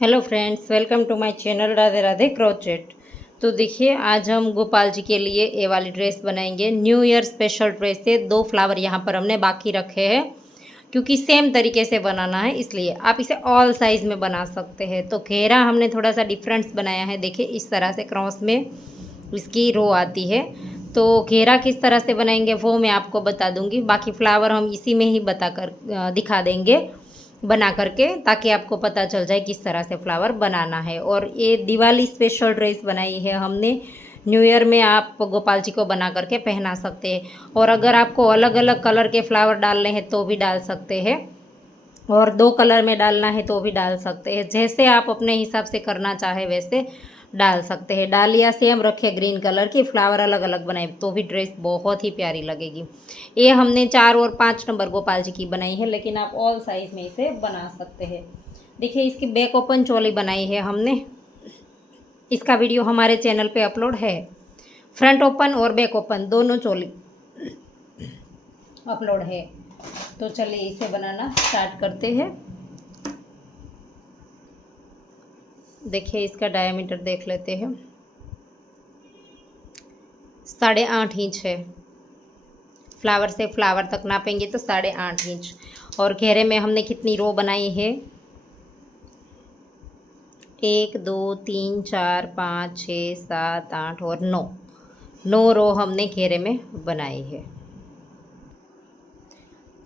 Hello friends, welcome to my channel Radhe Radhe crochet. तो देखिए, आज हम गोपाल जी के लिए ये वाली ड्रेस बनाएंगे। न्यू ईयर स्पेशल ड्रेस है। 2 फ्लावर यहाँ पर हमने बाकी रखे हैं क्योंकि सेम तरीके से बनाना है, इसलिए आप इसे ऑल साइज़ में बना सकते हैं। तो घेरा हमने थोड़ा सा डिफरेंस बनाया है। देखिए, इस तरह से क्रॉस में इसकी रो आती है। तो घेरा किस तरह से बनाएंगे वो मैं आपको बता दूंगी। बाकी फ्लावर हम इसी में ही दिखा देंगे बना करके, ताकि आपको पता चल जाए किस तरह से फ्लावर बनाना है। और ये दिवाली स्पेशल ड्रेस बनाई है हमने। न्यू ईयर में आप गोपाल जी को बना करके पहना सकते हैं। और अगर आपको अलग अलग कलर के फ्लावर डालने हैं तो भी डाल सकते हैं, और 2 कलर में डालना है तो भी डाल सकते हैं। जैसे आप अपने हिसाब से करना चाहे वैसे डाल सकते हैं। डालिया सेम रखे ग्रीन कलर की, फ्लावर अलग अलग बनाए तो भी ड्रेस बहुत ही प्यारी लगेगी। ये हमने 4 और 5 नंबर गोपाल जी की बनाई है, लेकिन आप ऑल साइज में इसे बना सकते हैं। देखिए, इसकी बैक ओपन चोली बनाई है हमने। इसका वीडियो हमारे चैनल पे अपलोड है। फ्रंट ओपन और बैक ओपन दोनों चोली अपलोड है। तो चलिए इसे बनाना स्टार्ट करते हैं। देखिए, इसका डायमीटर देख लेते हैं। 8.5 इंच है। फ्लावर से फ्लावर तक नापेंगे तो 8.5 इंच। और घेरे में हमने कितनी रो बनाई है? 1 2 3 4 5 6 7 8 और 9 रो हमने घेरे में बनाई है।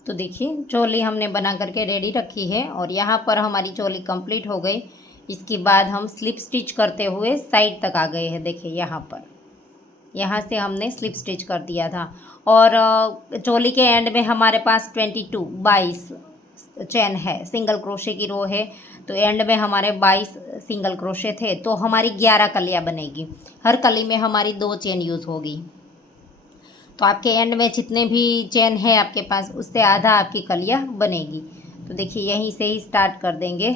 तो देखिए, चोली हमने बना करके रेडी रखी है और यहाँ पर हमारी चोली कंप्लीट हो गई। इसके बाद हम स्लिप स्टिच करते हुए साइड तक आ गए हैं। देखिए, यहाँ से हमने स्लिप स्टिच कर दिया था। और चोली के एंड में हमारे पास 22 चेन है, सिंगल क्रोशे की रो है। तो एंड में हमारे 22 सिंगल क्रोशे थे, तो हमारी 11 कलियाँ बनेगी। हर कली में हमारी 2 चेन यूज़ होगी। तो आपके एंड में जितने भी चेन है आपके पास, उससे आधा आपकी कलियाँ बनेगी। तो देखिए, यहीं से ही स्टार्ट कर देंगे।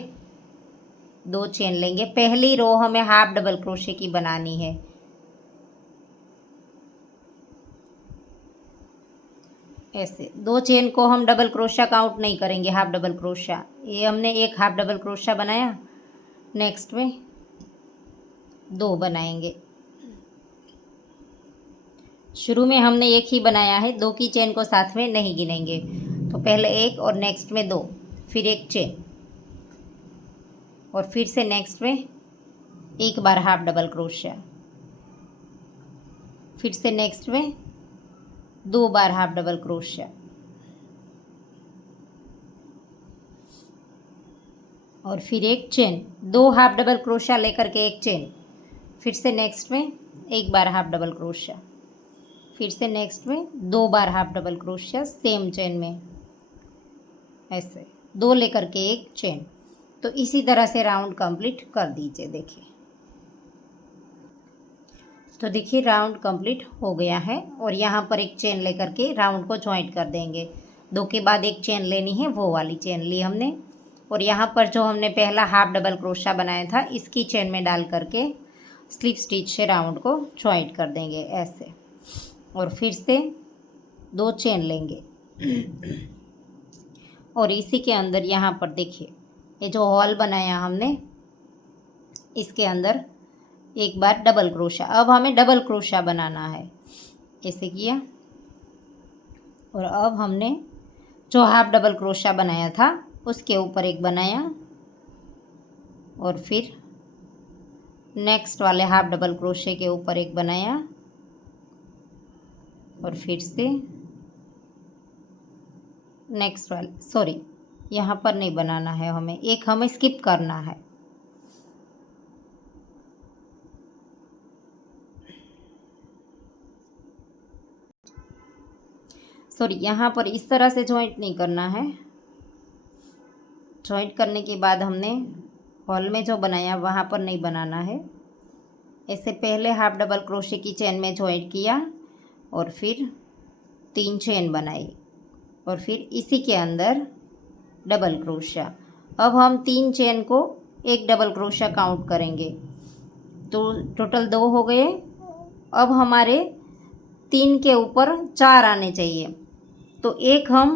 2 चेन लेंगे। पहली रो हमें हाफ डबल क्रोशे की बनानी है। ऐसे 2 चेन को हम डबल क्रोशा काउंट नहीं करेंगे, हाफ डबल क्रोशा। ये हमने एक हाफ डबल क्रोशा बनाया, नेक्स्ट में 2 बनाएंगे। शुरू में हमने एक ही बनाया है, 2 की चेन को साथ में नहीं गिनेंगे। तो पहले एक और नेक्स्ट में 2, फिर एक चेन, और फिर से नेक्स्ट में एक बार हाफ डबल क्रोशा, फिर से नेक्स्ट में 2 बार हाफ डबल क्रोशा, और फिर एक चेन। 2 हाफ डबल क्रोशा लेकर के एक चेन, फिर से नेक्स्ट में एक बार हाफ डबल क्रोशा, फिर से नेक्स्ट में 2 बार हाफ डबल क्रोशिया सेम चेन में। ऐसे 2 लेकर के एक चेन। तो इसी तरह से राउंड कंप्लीट कर दीजिए। देखिए, तो देखिए राउंड कंप्लीट हो गया है। और यहाँ पर एक चेन लेकर के राउंड को ज्वाइंट कर देंगे। 2 के बाद एक चेन लेनी है, वो वाली चेन ली हमने। और यहाँ पर जो हमने पहला हाफ डबल क्रोशा बनाया था, इसकी चेन में डाल करके स्लिप स्टिच से राउंड को ज्वाइंट कर देंगे ऐसे। और फिर से 2 चेन लेंगे। और इसी के अंदर यहाँ पर देखिए, ये जो हॉल बनाया हमने, इसके अंदर एक बार डबल क्रोशा। अब हमें डबल क्रोशा बनाना है। ऐसे किया, और अब हमने जो हाफ डबल क्रोशा बनाया था उसके ऊपर एक बनाया, और फिर नेक्स्ट वाले हाफ डबल क्रोशे के ऊपर एक बनाया, और फिर से नेक्स्ट वाले, सॉरी यहाँ पर नहीं बनाना है, हमें स्किप करना है। सॉरी, यहाँ पर इस तरह से जॉइंट नहीं करना है। जॉइंट करने के बाद हमने हॉल में जो बनाया वहाँ पर नहीं बनाना है। ऐसे पहले हाफ डबल क्रोशे की चेन में जॉइंट किया, और फिर 3 चेन बनाई, और फिर इसी के अंदर डबल क्रोशा। अब हम 3 चेन को एक डबल क्रोशा काउंट करेंगे, तो टोटल 2 हो गए। अब हमारे 3 के ऊपर 4 आने चाहिए। तो एक हम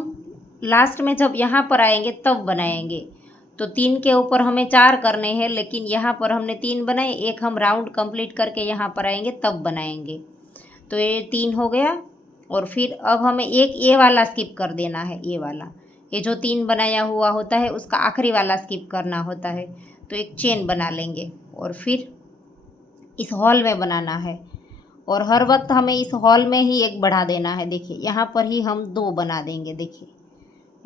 लास्ट में जब यहाँ पर आएंगे तब बनाएंगे। तो 3 के ऊपर हमें 4 करने हैं, लेकिन यहाँ पर हमने 3 बनाए, एक हम राउंड कंप्लीट करके यहाँ पर आएंगे तब बनाएंगे। तो ये 3 हो गया। और फिर अब हमें एक ये वाला स्किप कर देना है, ये वाला, ये जो 3 बनाया हुआ होता है उसका आखिरी वाला स्किप करना होता है। तो एक चेन बना लेंगे और फिर इस हॉल में बनाना है, और हर वक्त हमें इस हॉल में ही एक बढ़ा देना है। देखिए यहाँ पर ही हम 2 बना देंगे, देखिए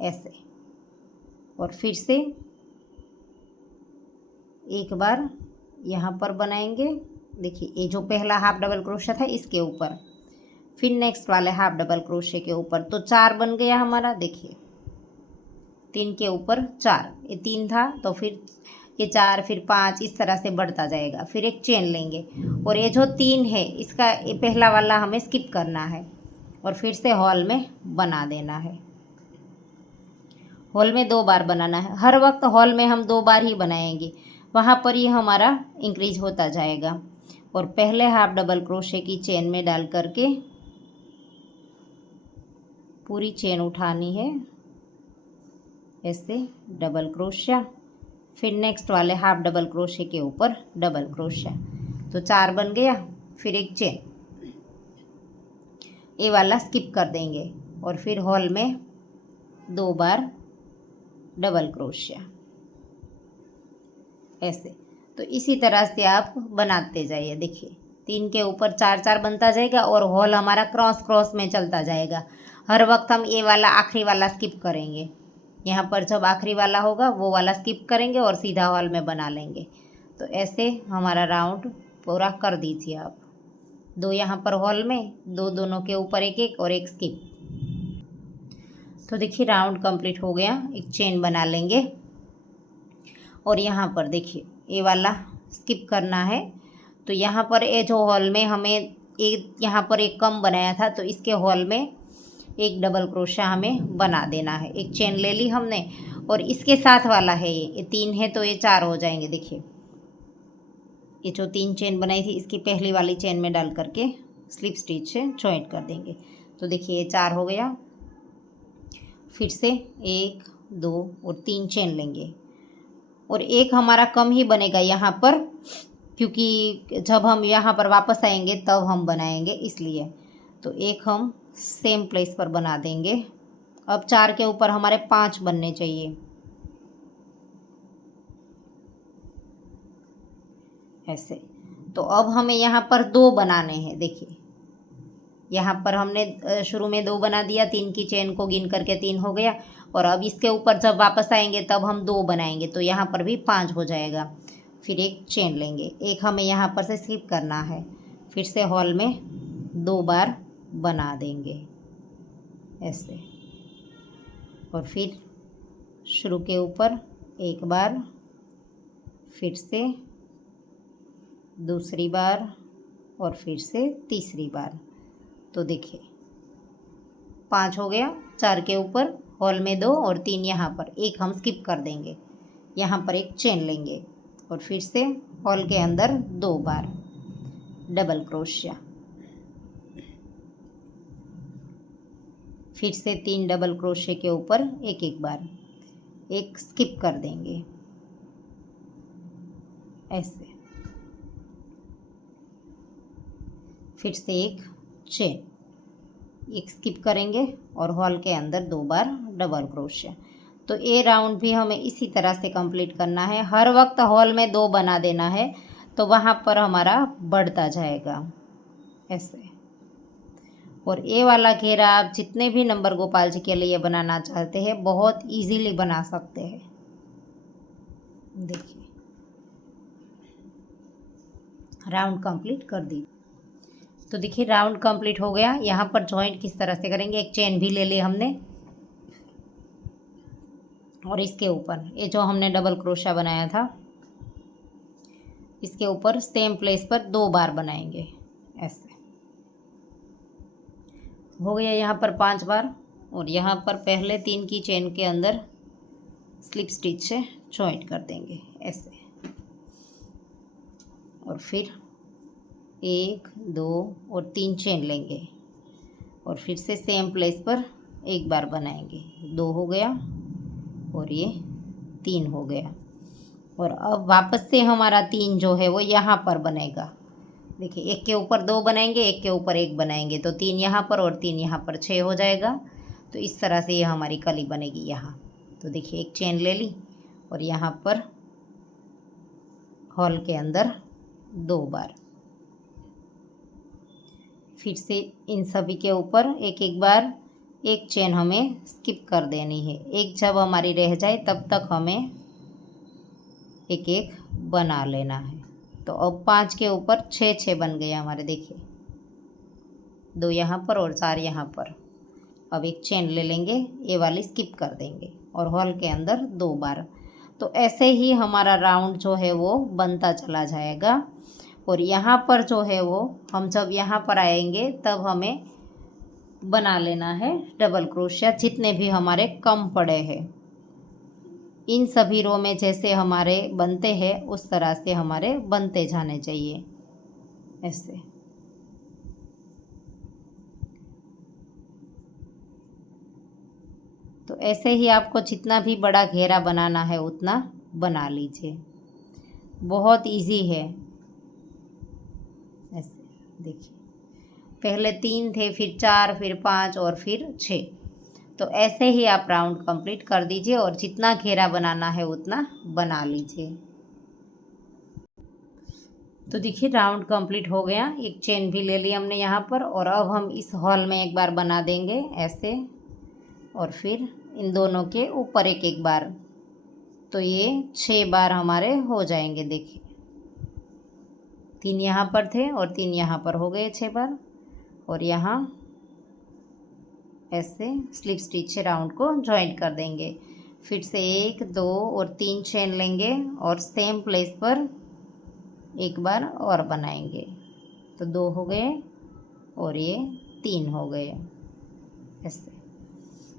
ऐसे। और फिर से एक बार यहाँ पर बनाएंगे, देखिए ये जो पहला हाफ डबल क्रोशा था इसके ऊपर, फिर नेक्स्ट वाले हाफ डबल क्रोशे के ऊपर, तो 4 बन गया हमारा। देखिए 3 के ऊपर 4, ये 3 था तो फिर ये 4, फिर 5, इस तरह से बढ़ता जाएगा। फिर एक चेन लेंगे, और ये जो 3 है इसका ये पहला वाला हमें स्किप करना है और फिर से हॉल में बना देना है। हॉल में 2 बार बनाना है, हर वक्त हॉल में हम 2 बार ही बनाएंगे, वहाँ पर ही हमारा इंक्रीज होता जाएगा। और पहले हाफ डबल क्रोशे की चेन में डाल करके पूरी चेन उठानी है, ऐसे डबल क्रोशिया, फिर नेक्स्ट वाले हाफ डबल क्रोशे के ऊपर डबल क्रोशिया, तो 4 बन गया। फिर एक चेन, ये वाला स्किप कर देंगे और फिर हॉल में 2 बार डबल क्रोशिया, ऐसे। तो इसी तरह से आप बनाते जाइए। देखिए 3 के ऊपर 4 4 बनता जाएगा और हॉल हमारा क्रॉस क्रॉस में चलता जाएगा। हर वक्त हम ये वाला आखिरी वाला स्किप करेंगे, यहाँ पर जब आखिरी वाला होगा वो वाला स्किप करेंगे और सीधा हॉल में बना लेंगे। तो ऐसे हमारा राउंड पूरा कर दीजिए आप। 2 यहाँ पर हॉल में, 2 दोनों के ऊपर एक एक और एक स्किप। तो देखिए राउंड कंप्लीट हो गया। एक चेन बना लेंगे और यहाँ पर देखिए ये वाला स्किप करना है। तो यहाँ पर ये जो हॉल में हमें एक यहाँ पर एक कम बनाया था, तो इसके हॉल में एक डबल क्रोशा हमें बना देना है। एक चेन ले ली हमने, और इसके साथ वाला है ये 3 है तो ये 4 हो जाएंगे। देखिए ये जो 3 चेन बनाई थी इसकी पहली वाली चेन में डाल करके स्लिप स्टिच से जॉइंट कर देंगे। तो देखिए ये 4 हो गया। फिर से 1 2 और 3 चेन लेंगे, और एक हमारा कम ही बनेगा यहाँ पर, क्योंकि जब हम यहाँ पर वापस आएंगे तब हम बनाएंगे इसलिए। तो एक हम सेम प्लेस पर बना देंगे। अब 4 के ऊपर हमारे 5 बनने चाहिए, ऐसे। तो अब हमें यहाँ पर 2 बनाने हैं। देखिए यहाँ पर हमने शुरू में 2 बना दिया, 3 की चेन को गिन करके 3 हो गया, और अब इसके ऊपर जब वापस आएंगे तब हम 2 बनाएंगे, तो यहाँ पर भी 5 हो जाएगा। फिर एक चेन लेंगे, एक हमें यहाँ पर से स्किप करना है, फिर से हॉल में 2 बार बना देंगे ऐसे, और फिर शुरू के ऊपर एक बार, फिर से दूसरी बार, और फिर से तीसरी बार। तो देखिए 5 हो गया। 4 के ऊपर हॉल में 2 और 3 यहाँ पर, एक हम स्किप कर देंगे, यहाँ पर एक चेन लेंगे और फिर से हॉल के अंदर 2 बार डबल क्रोशिया, फिर से 3 डबल क्रोशे के ऊपर एक एक बार, एक स्किप कर देंगे ऐसे, फिर से एक चेन, एक स्किप करेंगे और हॉल के अंदर 2 बार डबल क्रोशिया। तो ये राउंड भी हमें इसी तरह से कंप्लीट करना है। हर वक्त हॉल में 2 बना देना है, तो वहाँ पर हमारा बढ़ता जाएगा ऐसे। और ये वाला घेरा आप जितने भी नंबर गोपाल जी के लिए बनाना चाहते हैं बहुत इजीली बना सकते हैं। देखिए राउंड कंप्लीट कर दी। तो देखिए राउंड कंप्लीट हो गया। यहाँ पर जॉइंट किस तरह से करेंगे, एक चेन भी ले ली हमने, और इसके ऊपर ये जो हमने डबल क्रोशा बनाया था इसके ऊपर सेम प्लेस पर 2 बार बनाएंगे ऐसे। हो गया यहाँ पर 5 बार, और यहाँ पर पहले 3 की चेन के अंदर स्लिप स्टिच से जॉइंट कर देंगे ऐसे, और फिर 1 2 और 3 चेन लेंगे और फिर से सेम प्लेस पर एक बार बनाएंगे। 2 हो गया और ये 3 हो गया। और अब वापस से हमारा 3 जो है वो यहाँ पर बनेगा। देखिए, एक के ऊपर 2 बनाएंगे, एक के ऊपर 1 बनाएंगे, तो 3 यहाँ पर और 3 यहाँ पर, 6 हो जाएगा। तो इस तरह से ये हमारी कली बनेगी यहाँ। तो देखिए, एक चेन ले ली और यहाँ पर हॉल के अंदर 2 बार, फिर से इन सभी के ऊपर एक एक बार एक चेन हमें स्किप कर देनी है। एक जब हमारी रह जाए तब तक हमें एक एक बना लेना है। तो अब 5 के ऊपर 6 बन गए हमारे। देखिए, 2 यहाँ पर और 4 यहाँ पर। अब एक चेन ले लेंगे, ये वाली स्किप कर देंगे और हॉल के अंदर 2 बार। तो ऐसे ही हमारा राउंड जो है वो बनता चला जाएगा। और यहाँ पर जो है वो हम जब यहाँ पर आएंगे तब हमें बना लेना है डबल क्रोशिया, जितने भी हमारे कम पड़े हैं। इन सभी रो में जैसे हमारे बनते हैं उस तरह से हमारे बनते जाने चाहिए, ऐसे। तो ऐसे ही आपको जितना भी बड़ा घेरा बनाना है उतना बना लीजिए। बहुत इजी है। ऐसे देखिए, पहले 3 थे, फिर 4, फिर 5 और फिर 6। तो ऐसे ही आप राउंड कंप्लीट कर दीजिए और जितना घेरा बनाना है उतना बना लीजिए। तो देखिए, राउंड कंप्लीट हो गया। एक चेन भी ले ली हमने यहाँ पर। और अब हम इस हॉल में एक बार बना देंगे ऐसे, और फिर इन दोनों के ऊपर एक एक बार। तो ये 6 बार हमारे हो जाएंगे। देखिए, 3 यहाँ पर थे और 3 यहाँ पर, हो गए 6 बार। और यहाँ ऐसे स्लिप स्टिच से राउंड को जॉइंट कर देंगे। फिर से 1, 2 और 3 चेन लेंगे और सेम प्लेस पर एक बार और बनाएंगे। तो 2 हो गए और ये 3 हो गए, ऐसे।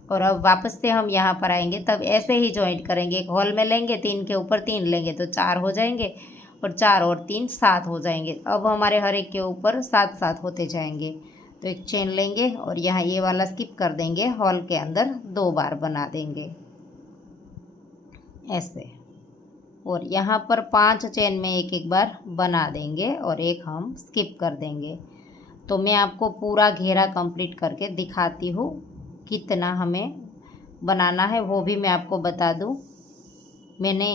और अब वापस से हम यहाँ पर आएंगे तब ऐसे ही जॉइंट करेंगे। एक हॉल में लेंगे, 3 के ऊपर 3 लेंगे तो 4 हो जाएंगे, और 4 और 3 7 हो जाएंगे। अब हमारे हर एक के ऊपर 7 7 होते जाएंगे। तो एक चेन लेंगे और यहाँ ये वाला स्किप कर देंगे, हॉल के अंदर 2 बार बना देंगे, ऐसे। और यहाँ पर 5 चेन में एक एक बार बना देंगे और एक हम स्किप कर देंगे। तो मैं आपको पूरा घेरा कंप्लीट करके दिखाती हूँ कितना हमें बनाना है, वो भी मैं आपको बता दूँ। मैंने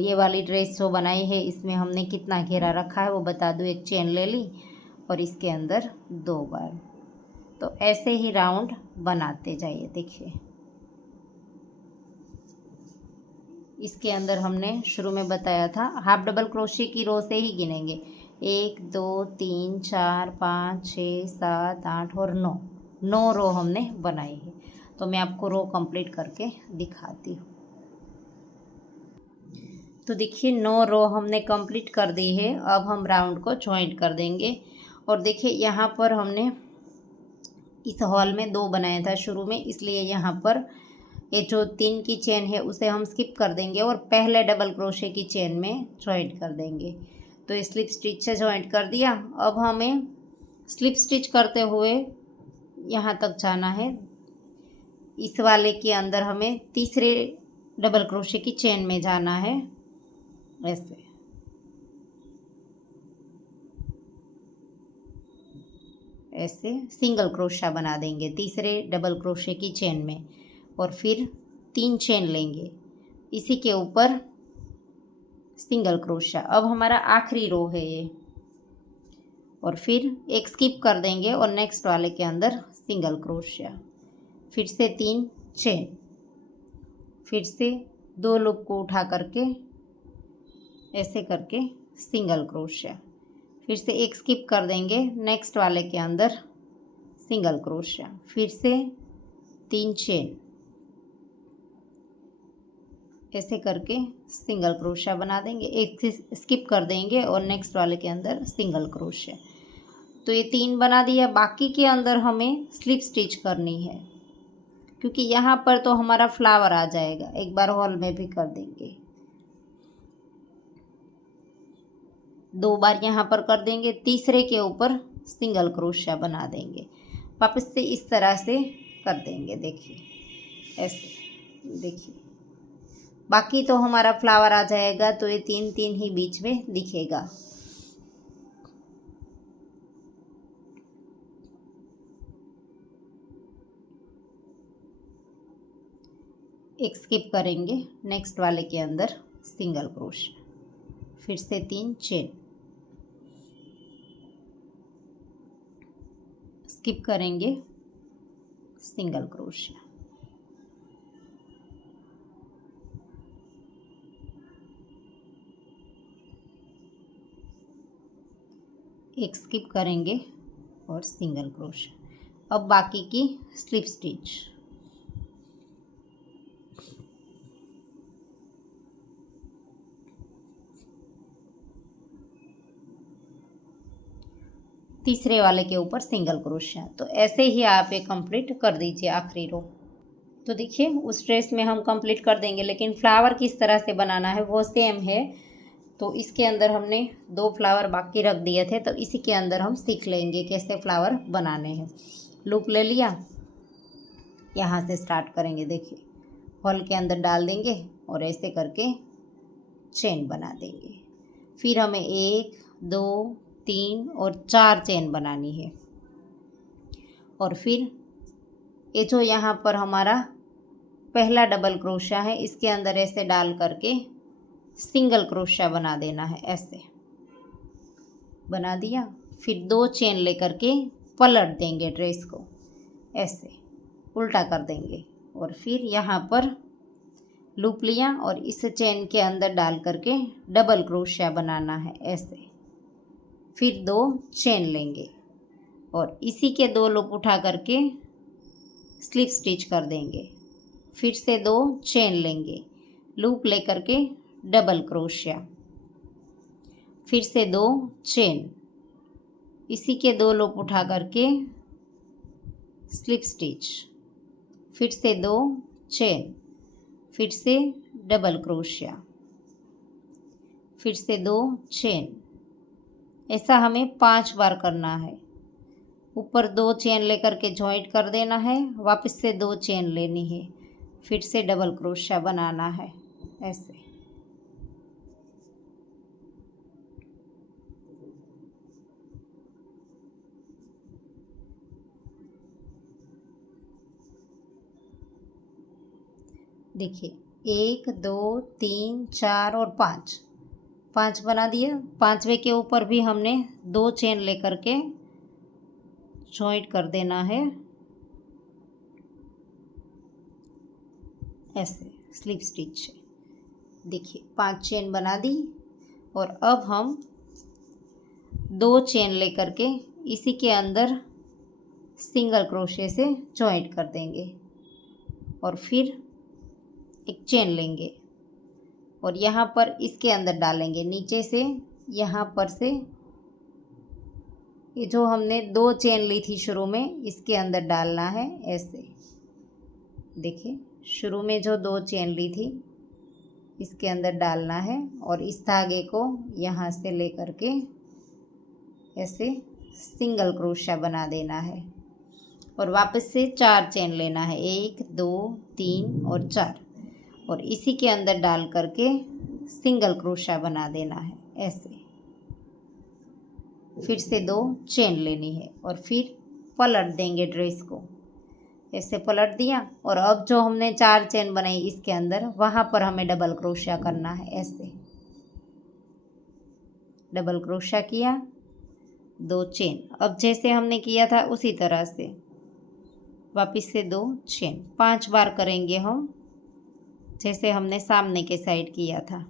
ये वाली ड्रेस जो बनाई है इसमें हमने कितना घेरा रखा है वो बता दूँ। एक चेन ले ली और इसके अंदर 2 बार। तो ऐसे ही राउंड बनाते जाइए। देखिए, इसके अंदर हमने शुरू में बताया था हाफ डबल क्रोशे की रो से ही गिनेंगे। 1 2 3 4 5 6 7 8 और 9 रो हमने बनाई है। तो मैं आपको रो कंप्लीट करके दिखाती हूँ। तो देखिए, 9 रो हमने कंप्लीट कर दी है। अब हम राउंड को जॉइंट कर देंगे। और देखिए, यहाँ पर हमने इस हॉल में 2 बनाया था शुरू में, इसलिए यहाँ पर ये जो 3 की चेन है उसे हम स्किप कर देंगे और पहले डबल क्रोशे की चेन में जॉइंट कर देंगे। तो ये स्लिप स्टिच से जॉइंट कर दिया। अब हमें स्लिप स्टिच करते हुए यहाँ तक जाना है। इस वाले के अंदर हमें तीसरे डबल क्रोशे की चेन में जाना है, ऐसे। ऐसे सिंगल क्रोशा बना देंगे तीसरे डबल क्रोशे की चेन में, और फिर 3 चेन लेंगे, इसी के ऊपर सिंगल क्रोशा। अब हमारा आखिरी रो है ये। और फिर एक स्किप कर देंगे और नेक्स्ट वाले के अंदर सिंगल क्रोशा, फिर से 3 चेन, फिर से 2 लूप को उठा करके ऐसे करके सिंगल क्रोशा, फिर से एक स्किप कर देंगे, नेक्स्ट वाले के अंदर सिंगल क्रोशा, फिर से 3 चेन, ऐसे करके सिंगल क्रोशा बना देंगे, एक स्किप कर देंगे और नेक्स्ट वाले के अंदर सिंगल क्रोशा। तो ये 3 बना दिया। बाकी के अंदर हमें स्लिप स्टिच करनी है, क्योंकि यहाँ पर तो हमारा फ्लावर आ जाएगा। एक बार हॉल में भी कर देंगे, 2 बार यहाँ पर कर देंगे, तीसरे के ऊपर सिंगल क्रोशा बना देंगे, वापस से इस तरह से कर देंगे। देखिए, ऐसे देखिए बाकी तो हमारा फ्लावर आ जाएगा, तो ये 3-3 ही बीच में दिखेगा। एक स्किप करेंगे, नेक्स्ट वाले के अंदर सिंगल क्रोशिया, फिर से 3 चेन, स्किप करेंगे, सिंगल क्रोशिया, एक स्किप करेंगे और सिंगल क्रोशिया। अब बाकी की स्लिप स्टिच, तीसरे वाले के ऊपर सिंगल क्रोशिया। तो ऐसे ही आप ये कंप्लीट कर दीजिए आखिरी रो। तो देखिए उस ड्रेस में हम कंप्लीट कर देंगे, लेकिन फ्लावर किस तरह से बनाना है वो सेम है। तो इसके अंदर हमने 2 फ्लावर बाकी रख दिए थे, तो इसी के अंदर हम सीख लेंगे कैसे फ्लावर बनाने हैं। लूप ले लिया, यहाँ से स्टार्ट करेंगे। देखिए हॉल के अंदर डाल देंगे और ऐसे करके चेन बना देंगे। फिर हमें 1 2 3 और 4 चेन बनानी है। और फिर ये जो यहाँ पर हमारा पहला डबल क्रोशिया है, इसके अंदर ऐसे डाल करके सिंगल क्रोशिया बना देना है। ऐसे बना दिया, फिर 2 चेन लेकर के पलट देंगे ड्रेस को, ऐसे उल्टा कर देंगे। और फिर यहाँ पर लूप लिया और इस चेन के अंदर डाल करके डबल क्रोशिया बनाना है ऐसे। फिर 2 चेन लेंगे और इसी के 2 लूप उठा करके स्लिप स्टिच कर देंगे। फिर से 2 चेन लेंगे, लूप लेकर के डबल क्रोशिया, फिर से 2 चेन, इसी के 2 लूप उठा करके स्लिप स्टिच, फिर से 2 चेन, फिर से डबल क्रोशिया, फिर से 2 चेन। ऐसा हमें 5 बार करना है। ऊपर 2 चेन लेकर के जॉइंट कर देना है, वापस से 2 चेन लेनी है, फिर से डबल क्रोशिया बनाना है ऐसे। देखिए 1 2 3 4 और 5 बना दिया। 5वें के ऊपर भी हमने 2 चेन लेकर के जॉइंट कर देना है ऐसे स्लिप स्टिच से। देखिए 5 चेन बना दी और अब हम 2 चेन लेकर के इसी के अंदर सिंगल क्रोशे से जॉइंट कर देंगे और फिर एक चेन लेंगे और यहाँ पर इसके अंदर डालेंगे नीचे से। यहाँ पर से ये जो हमने 2 चेन ली थी शुरू में, इसके अंदर डालना है ऐसे। देखिए शुरू में जो 2 चेन ली थी इसके अंदर डालना है और इस धागे को यहाँ से लेकर के ऐसे सिंगल क्रोशिया बना देना है और वापस से 4 चेन लेना है, 1 2 3 और 4, और इसी के अंदर डाल करके सिंगल क्रोशिया बना देना है ऐसे। फिर से 2 चेन लेनी है और फिर पलट देंगे ड्रेस को, ऐसे पलट दिया। और अब जो हमने 4 चेन बनाई इसके अंदर, वहाँ पर हमें डबल क्रोशिया करना है ऐसे। डबल क्रोशिया किया, 2 चेन, अब जैसे हमने किया था उसी तरह से वापस से 2 चेन। 5 बार करेंगे हम, जैसे हमने सामने के साइड किया था।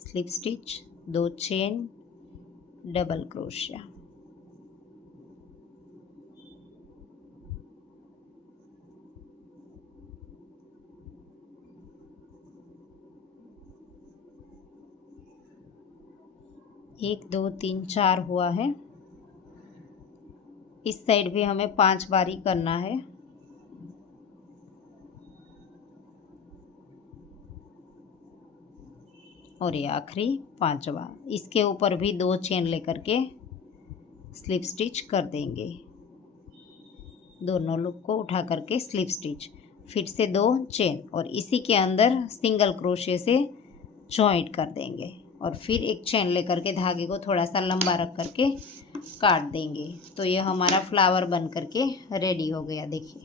Slip stitch, 2 chain, double crochet. एक 2 3 4 हुआ है। इस साइड भी हमें 5 बार ही करना है। और ये आखिरी 5वां, इसके ऊपर भी 2 चेन लेकर के स्लिप स्टिच कर देंगे। दोनों लूप को उठा करके स्लिप स्टिच। फिर से 2 चेन और इसी के अंदर सिंगल क्रोशे से जॉइंट कर देंगे और फिर एक चेन लेकर के धागे को थोड़ा सा लंबा रख करके काट देंगे। तो ये हमारा फ्लावर बन करके रेडी हो गया। देखिए,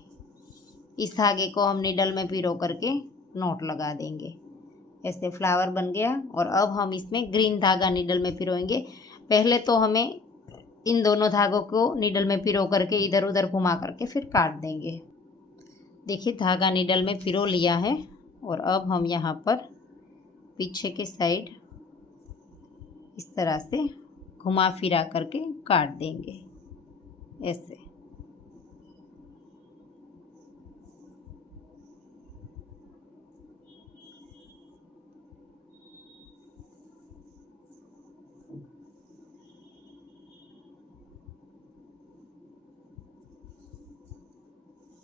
इस धागे को हम नीडल में पिरो करके नॉट लगा देंगे। ऐसे फ्लावर बन गया और अब हम इसमें ग्रीन धागा नीडल में पिरोएंगे। पहले तो हमें इन दोनों धागों को नीडल में पिरो करके इधर उधर घुमा करके फिर काट देंगे। देखिए, धागा नीडल में पिरो लिया है और अब हम यहाँ पर पीछे के साइड इस तरह से घुमा फिरा करके काट देंगे ऐसे।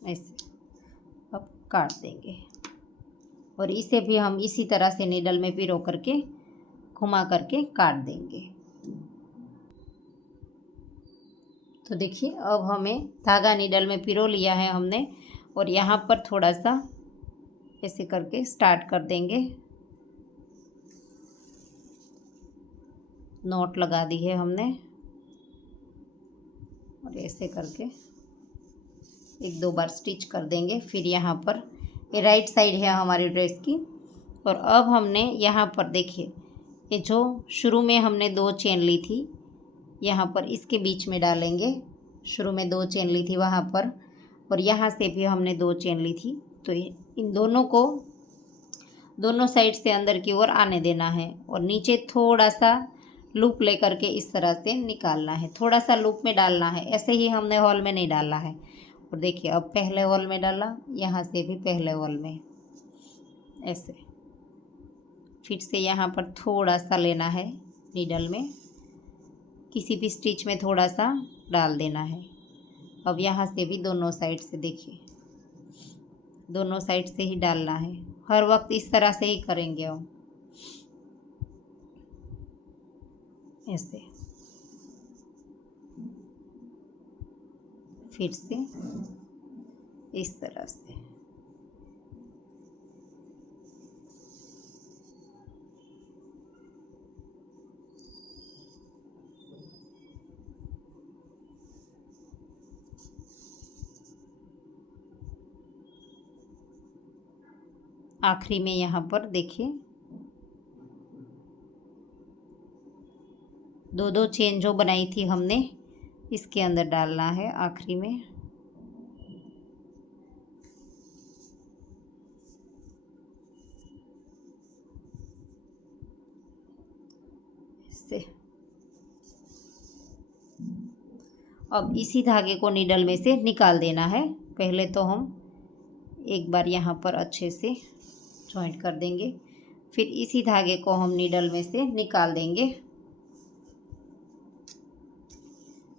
ऐसे अब काट देंगे और इसे भी हम इसी तरह से नीडल में पिरो करके घुमा करके काट देंगे। तो देखिए, अब हमें धागा नीडल में पिरो लिया है हमने और यहाँ पर थोड़ा सा ऐसे करके स्टार्ट कर देंगे। नॉट लगा दी है हमने और ऐसे करके 1-2 बार स्टिच कर देंगे। फिर यहाँ पर ये राइट साइड है हमारी ड्रेस की और अब हमने यहाँ पर देखिए, ये जो शुरू में हमने 2 चेन ली थी यहाँ पर इसके बीच में डालेंगे। शुरू में 2 चेन ली थी वहाँ पर और यहाँ से भी हमने 2 चेन ली थी। तो इन दोनों को दोनों साइड से अंदर की ओर आने देना है और नीचे थोड़ा सा लूप लेकर के इस तरह से निकालना है। थोड़ा सा लूप में डालना है, ऐसे ही हमने हॉल में नहीं डालना है। और देखिए, अब पहले हॉल में डाला, यहाँ से भी पहले हॉल में ऐसे। फिर से यहाँ पर थोड़ा सा लेना है नीडल में, किसी भी स्टिच में थोड़ा सा डाल देना है। अब यहाँ से भी दोनों साइड से देखिए, दोनों साइड से ही डालना है। हर वक्त इस तरह से ही करेंगे हम ऐसे। फिर से इस तरह से आखिरी में यहाँ पर देखिए 2-2 चेन जो बनाई थी हमने इसके अंदर डालना है आखिरी में। इससे अब इसी धागे को नीडल में से निकाल देना है। पहले तो हम एक बार यहाँ पर अच्छे से जॉइंट कर देंगे, फिर इसी धागे को हम नीडल में से निकाल देंगे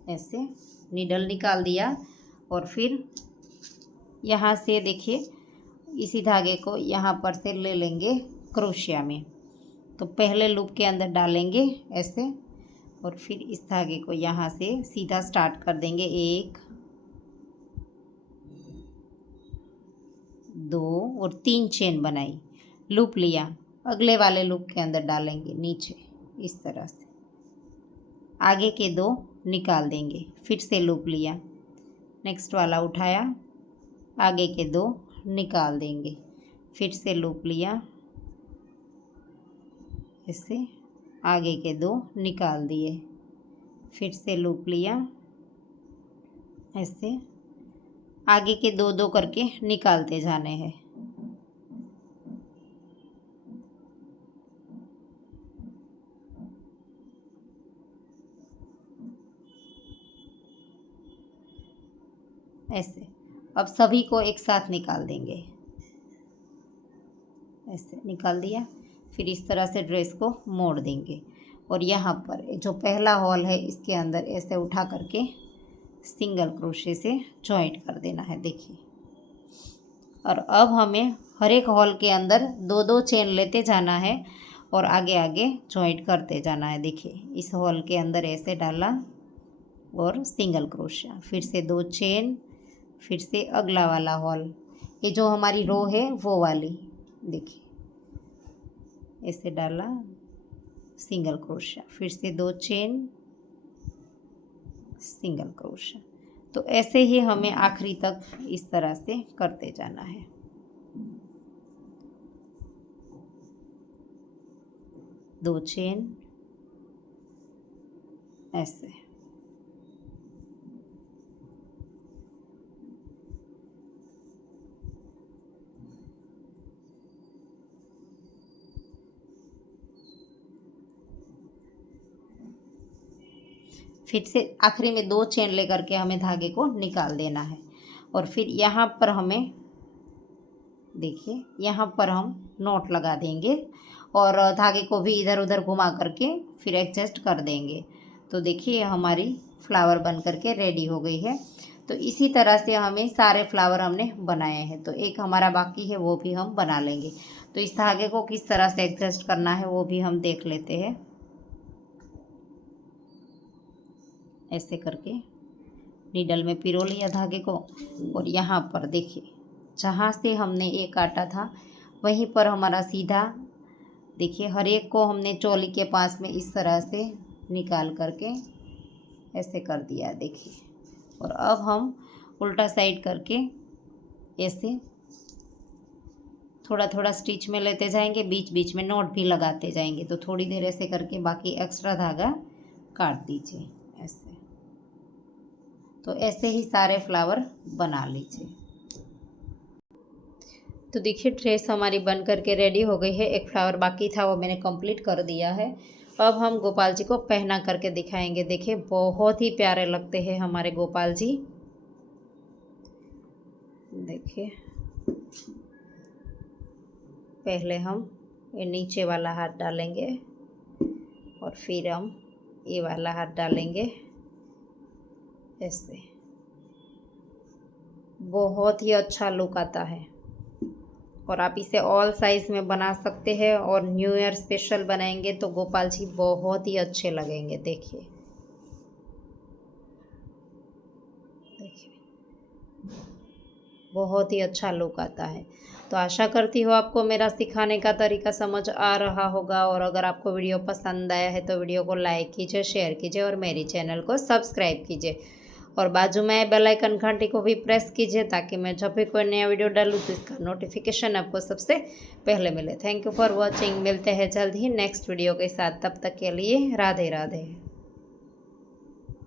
ऐसे। नीडल निकाल दिया और फिर यहाँ से देखिए, इसी धागे को यहाँ पर से ले लेंगे क्रोशिया में। तो पहले लूप के अंदर डालेंगे ऐसे और फिर इस धागे को यहाँ से सीधा स्टार्ट कर देंगे। 1 2 और 3 चेन बनाई, लूप लिया, अगले वाले लूप के अंदर डालेंगे नीचे इस तरह से। आगे के 2 निकाल देंगे, फिर से लूप लिया, नेक्स्ट वाला उठाया, आगे के 2 निकाल देंगे, फिर से लूप लिया ऐसे, आगे के 2 निकाल दिए, फिर से लूप लिया ऐसे। आगे के 2-2 करके निकालते जाने हैं। ऐसे अब सभी को एक साथ निकाल देंगे। ऐसे निकाल दिया, फिर इस तरह से ड्रेस को मोड़ देंगे और यहाँ पर जो पहला हॉल है इसके अंदर ऐसे उठा करके सिंगल क्रोशे से जॉइंट कर देना है। देखिए, और अब हमें हर एक हॉल के अंदर 2-2 चेन लेते जाना है और आगे आगे जॉइंट करते जाना है। देखिए, इस हॉल के अंदर ऐसे डाला और सिंगल क्रोशिया, फिर से 2 चेन, फिर से अगला वाला हॉल, ये जो हमारी रो है वो वाली, देखिए ऐसे डाला, सिंगल क्रोशिया, फिर से 2 चेन, सिंगल क्रोशिया। तो ऐसे ही हमें आखिरी तक इस तरह से करते जाना है। दो चेन ऐसे, फिर से आखिरी में 2 चेन लेकर के हमें धागे को निकाल देना है। और फिर यहाँ पर हमें देखिए, यहाँ पर हम नॉट लगा देंगे और धागे को भी इधर उधर घुमा करके फिर एडजस्ट कर देंगे। तो देखिए हमारी फ्लावर बन करके रेडी हो गई है। तो इसी तरह से हमें सारे फ्लावर हमने बनाए हैं। तो एक हमारा बाकी है, वो भी हम बना लेंगे। तो इस धागे को किस तरह से एडजस्ट करना है वो भी हम देख लेते हैं। ऐसे करके नीडल में पिरो लिया धागे को और यहाँ पर देखिए जहाँ से हमने एक काटा था वहीं पर हमारा सीधा, देखिए हर एक को हमने चोली के पास में इस तरह से निकाल करके ऐसे कर दिया, देखिए। और अब हम उल्टा साइड करके ऐसे थोड़ा थोड़ा स्टिच में लेते जाएंगे, बीच बीच में नॉट भी लगाते जाएंगे। तो थोड़ी देर ऐसे करके बाकी एक्स्ट्रा धागा काट दीजिए ऐसे। तो ऐसे ही सारे फ्लावर बना लीजिए। तो देखिए ड्रेस हमारी बन करके रेडी हो गई है। एक फ्लावर बाकी था वो मैंने कंप्लीट कर दिया है। अब हम गोपाल जी को पहना करके दिखाएंगे। देखिए बहुत ही प्यारे लगते हैं हमारे गोपाल जी। देखिए पहले हम ये नीचे वाला हाथ डालेंगे और फिर हम ये वाला हाथ डालेंगे ऐसे। बहुत ही अच्छा लुक आता है और आप इसे ऑल साइज़ में बना सकते हैं। और न्यू ईयर स्पेशल बनाएंगे तो गोपाल जी बहुत ही अच्छे लगेंगे। देखिए देखिए बहुत ही अच्छा लुक आता है। तो आशा करती हूँ आपको मेरा सिखाने का तरीका समझ आ रहा होगा। और अगर आपको वीडियो पसंद आया है तो वीडियो को लाइक कीजिए, शेयर कीजिए और मेरी चैनल को सब्सक्राइब कीजिए। और बाजू में बेल आइकन घंटी को भी प्रेस कीजिए ताकि मैं जब भी कोई नया वीडियो डालूँ तो इसका नोटिफिकेशन आपको सबसे पहले मिले। Thank you for watching. मिलते हैं जल्द ही नेक्स्ट वीडियो के साथ। तब तक के लिए राधे राधे।